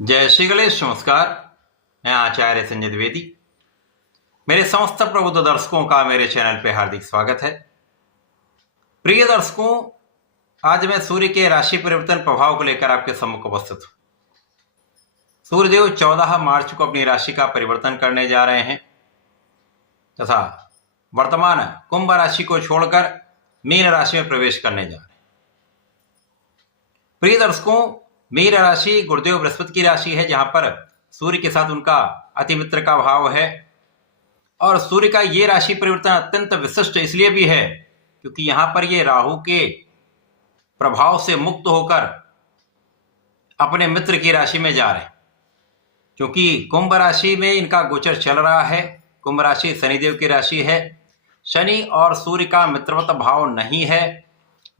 जय श्री गणेश। नमस्कार। मैं आचार्य संजय द्विवेदी। मेरे समस्त प्रबुद्ध दर्शकों का मेरे चैनल पे हार्दिक स्वागत है। प्रिय दर्शकों, आज मैं सूर्य के राशि परिवर्तन प्रभाव को लेकर आपके सम्मुख उपस्थित हूं। सूर्यदेव 14 मार्च को अपनी राशि का परिवर्तन करने जा रहे हैं तथा वर्तमान कुंभ राशि को छोड़कर मीन राशि में प्रवेश करने जा रहे हैं। प्रिय दर्शकों, मीन राशि गुरुदेव बृहस्पति की राशि है, जहां पर सूर्य के साथ उनका अति मित्र का भाव है। और सूर्य का ये राशि परिवर्तन अत्यंत विशिष्ट इसलिए भी है क्योंकि यहां पर ये राहु के प्रभाव से मुक्त होकर अपने मित्र की राशि में जा रहे हैं। क्योंकि कुंभ राशि में इनका गोचर चल रहा है। कुंभ राशि शनिदेव की राशि है। शनि और सूर्य का मित्रवत भाव नहीं है।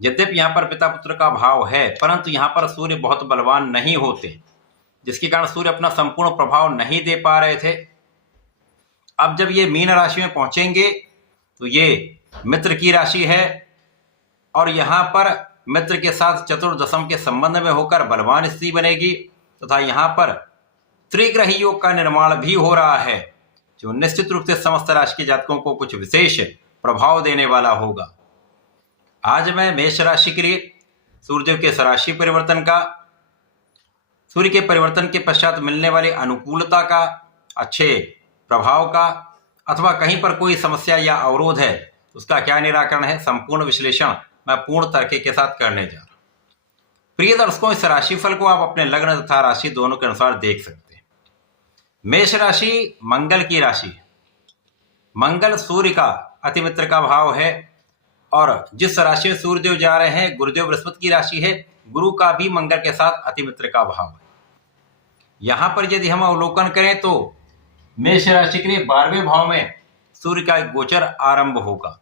यद्यपि यहाँ पर पिता पुत्र का भाव है, परंतु यहाँ पर सूर्य बहुत बलवान नहीं होते, जिसके कारण सूर्य अपना संपूर्ण प्रभाव नहीं दे पा रहे थे। अब जब ये मीन राशि में पहुंचेंगे तो ये मित्र की राशि है और यहाँ पर मित्र के साथ चतुर्दशम के संबंध में होकर बलवान स्थिति बनेगी तथा यहाँ पर त्रिग्रही योग का निर्माण भी हो रहा है, जो निश्चित रूप से समस्त राशि के जातकों को कुछ विशेष प्रभाव देने वाला होगा। आज मैं मेष राशि के लिए सूर्यदेव के राशि परिवर्तन का, सूर्य के परिवर्तन के पश्चात मिलने वाली अनुकूलता का, अच्छे प्रभाव का, अथवा कहीं पर कोई समस्या या अवरोध है उसका क्या निराकरण है, संपूर्ण विश्लेषण मैं पूर्ण तर्क के साथ करने जा रहा हूं। प्रिय दर्शकों, इस राशिफल को आप अपने लग्न तथा राशि दोनों के अनुसार देख सकते हैं। मेष राशि मंगल की राशि है। मंगल सूर्य का अति मित्र का भाव है और जिस राशि में सूर्यदेव जा रहे हैं गुरुदेव बृहस्पति की राशि है। गुरु का भी मंगल के साथ अति मित्र का भाव है। यहां पर यदि हम अवलोकन करें तो मेष राशि के लिए 12वें भाव में सूर्य का एक गोचर आरंभ होगा।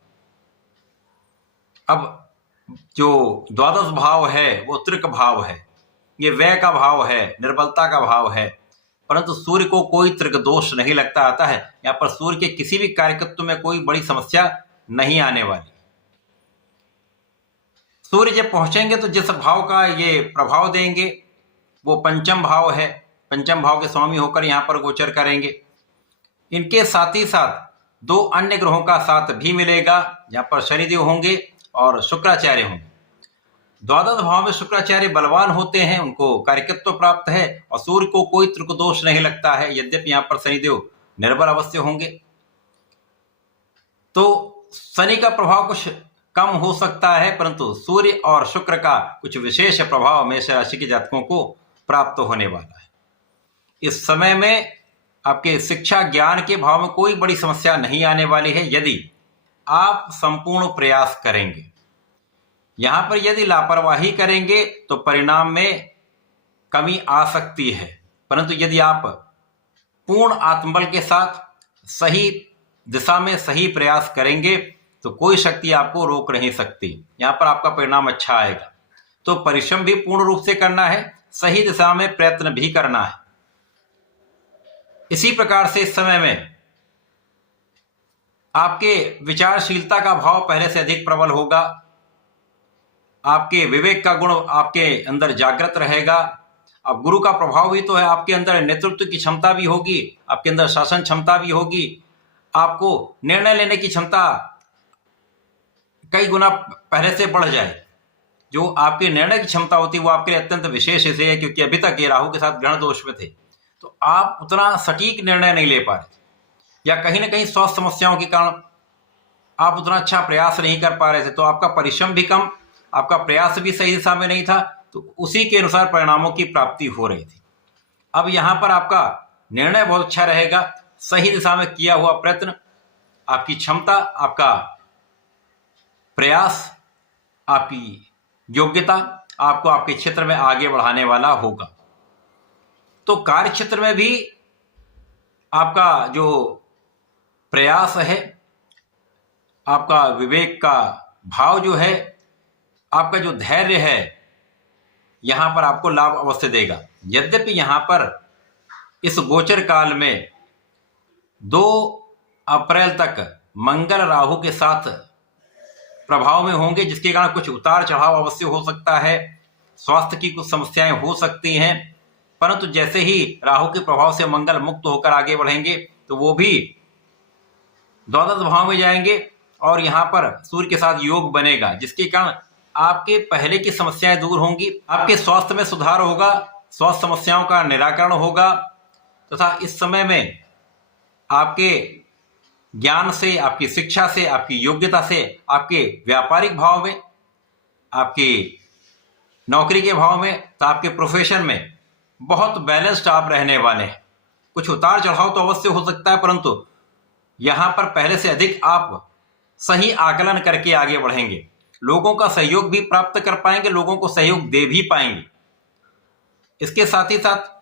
अब जो द्वादश भाव है वो त्रिक भाव है, ये व्यय का भाव है, निर्बलता का भाव है, परंतु सूर्य को कोई त्रिक दोष नहीं लगता आता है। यहाँ पर सूर्य के किसी भी कार्यकत्व में कोई बड़ी समस्या नहीं आने वाली। सूर्य जब पहुंचेंगे तो जिस भाव का ये प्रभाव देंगे वो पंचम भाव है। पंचम भाव के स्वामी होकर यहाँ पर गोचर करेंगे। इनके साथ ही साथ दो अन्य ग्रहों का साथ भी मिलेगा, जहाँ पर शनिदेव होंगे और शुक्राचार्य होंगे। द्वादश भाव में शुक्राचार्य बलवान होते हैं, उनको कार्यकत्व प्राप्त है और सूर्य को कोई त्रिक दोष नहीं लगता है। यद्यपि यहाँ पर शनिदेव निर्बल अवस्था होंगे तो शनि का प्रभाव कुछ कम हो सकता है, परंतु सूर्य और शुक्र का कुछ विशेष प्रभाव मेष राशि के जातकों को प्राप्त होने वाला है। इस समय में आपके शिक्षा ज्ञान के भाव में कोई बड़ी समस्या नहीं आने वाली है यदि आप संपूर्ण प्रयास करेंगे। यहां पर यदि लापरवाही करेंगे तो परिणाम में कमी आ सकती है, परंतु यदि आप पूर्ण आत्मबल के साथ सही दिशा में सही प्रयास करेंगे तो कोई शक्ति आपको रोक नहीं सकती। यहाँ पर आपका परिणाम अच्छा आएगा। तो परिश्रम भी पूर्ण रूप से करना है, सही दिशा में प्रयत्न भी करना है। इसी प्रकार से इस समय में आपके विचारशीलता का भाव पहले से अधिक प्रबल होगा। आपके विवेक का गुण आपके अंदर जागृत रहेगा। अब गुरु का प्रभाव भी तो है, आपके अंदर नेतृत्व की क्षमता भी होगी, आपके अंदर शासन क्षमता भी होगी। आपको निर्णय लेने की क्षमता कई गुना पहले से बढ़ जाए। जो आपकी निर्णय की क्षमता होती है वो आपके लिए अत्यंत विशेष इसलिए है क्योंकि अभी तक ये राहु के साथ ग्रहण दोष में थे तो आप उतना सटीक निर्णय नहीं ले पा रहे थे, या कहीं ना कहीं स्वास्थ्य समस्याओं के कारण आप उतना अच्छा प्रयास नहीं कर पा रहे थे। तो आपका परिश्रम भी कम, आपका प्रयास भी सही दिशा में नहीं था, तो उसी के अनुसार परिणामों की प्राप्ति हो रही थी। अब यहाँ पर आपका निर्णय बहुत अच्छा रहेगा। सही दिशा में किया हुआ प्रयत्न, आपकी क्षमता, आपका प्रयास, आपकी योग्यता आपको आपके क्षेत्र में आगे बढ़ाने वाला होगा। तो कार्य क्षेत्र में भी आपका जो प्रयास है, आपका विवेक का भाव जो है, आपका जो धैर्य है, यहां पर आपको लाभ अवश्य देगा। यद्यपि यहां पर इस गोचर काल में 2 अप्रैल तक मंगल राहु के साथ प्रभाव में होंगे, जिसके कारण कुछ उतार चढ़ाव अवश्य हो सकता है। स्वास्थ्य की कुछ समस्याएं हो सकती हैं। परंतु जैसे ही राहु के प्रभाव से मंगल मुक्त होकर आगे बढ़ेंगे तो वो भी द्वादश भाव में जाएंगे और यहाँ पर सूर्य के साथ योग बनेगा, जिसके कारण आपके पहले की समस्याएं दूर होंगी, आपके स्वास्थ्य में सुधार होगा, स्वास्थ्य समस्याओं का निराकरण होगा तथा इस समय में आपके ज्ञान से, आपकी शिक्षा से, आपकी योग्यता से, आपके व्यापारिक भाव में, आपकी नौकरी के भाव में, तो आपके प्रोफेशन में बहुत बैलेंस्ड आप रहने वाले हैं। कुछ उतार चढ़ाव तो अवश्य हो सकता है, परंतु यहाँ पर पहले से अधिक आप सही आकलन करके आगे बढ़ेंगे, लोगों का सहयोग भी प्राप्त कर पाएंगे, लोगों को सहयोग दे भी पाएंगे। इसके साथ ही साथ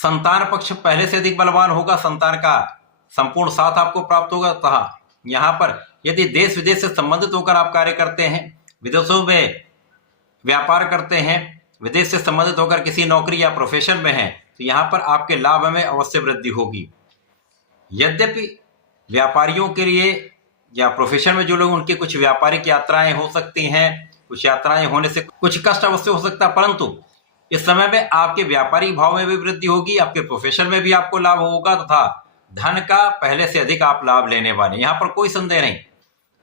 संतान पक्ष पहले से अधिक बलवान होगा, संतान का संपूर्ण साथ आपको प्राप्त होगा। तथा यहाँ पर यदि देश विदेश से संबंधित होकर आप कार्य करते हैं, विदेशों में व्यापार करते हैं, विदेश से संबंधित होकर किसी नौकरी या प्रोफेशन में हैं, तो यहाँ पर आपके लाभ में अवश्य वृद्धि होगी। यद्यपि व्यापारियों के लिए या प्रोफेशन में जो लोग, उनकी कुछ व्यापारिक यात्राएं हो सकती हैं, कुछ यात्राएं होने से कुछ कष्ट अवश्य हो सकता है, परंतु इस समय में आपके व्यापारिक भाव में भी वृद्धि होगी, आपके प्रोफेशन में भी आपको लाभ होगा तथा धन का पहले से अधिक आप लाभ लेने वाले, यहाँ पर कोई संदेह नहीं।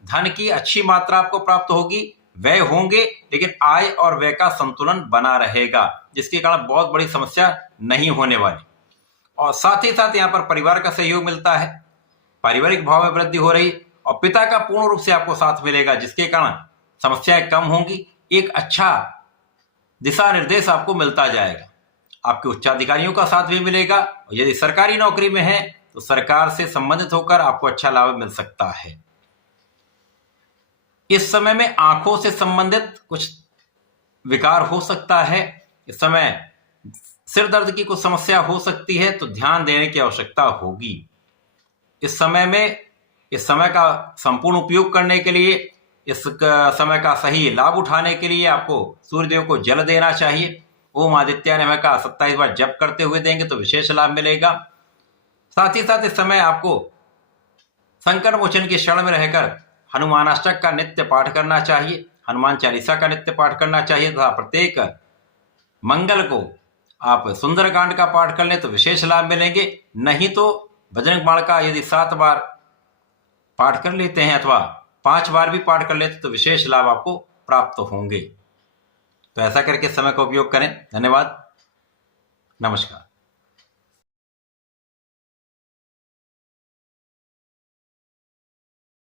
धन की अच्छी मात्रा आपको प्राप्त होगी, व्यय होंगे, लेकिन आय और व्यय का संतुलन बना रहेगा, जिसके कारण बहुत बड़ी समस्या नहीं होने वाली। और साथ ही साथ यहाँ पर परिवार का सहयोग मिलता है, पारिवारिक भाव में वृद्धि हो रही और पिता का पूर्ण रूप से आपको साथ मिलेगा, जिसके कारण समस्याएं कम होंगी। एक अच्छा दिशा निर्देश आपको मिलता जाएगा, आपके उच्चाधिकारियों का साथ भी मिलेगा और यदि सरकारी नौकरी में है तो सरकार से संबंधित होकर आपको अच्छा लाभ मिल सकता है। इस समय में आंखों से संबंधित कुछ विकार हो सकता है, इस समय सिर दर्द की कुछ समस्या हो सकती है, तो ध्यान देने की आवश्यकता होगी। इस समय में इस समय का संपूर्ण उपयोग करने के लिए, इस समय का सही लाभ उठाने के लिए आपको सूर्यदेव को जल देना चाहिए। ओम आदित्याय नमः का 27 बार जप करते हुए देंगे तो विशेष लाभ मिलेगा। साथ ही साथ इस समय आपको संकट मोचन की शरण में रहकर हनुमानाष्टक का नित्य पाठ करना चाहिए, हनुमान चालीसा का नित्य पाठ करना चाहिए तथा प्रत्येक मंगल को आप सुंदरकांड का पाठ कर लें तो विशेष लाभ मिलेंगे। नहीं तो बजरंग बाण का यदि 7 बार पाठ कर लेते हैं अथवा 5 बार भी पाठ कर लेते हैं तो विशेष लाभ आपको प्राप्त होंगे। तो ऐसा करके समय का उपयोग करें। धन्यवाद, नमस्कार।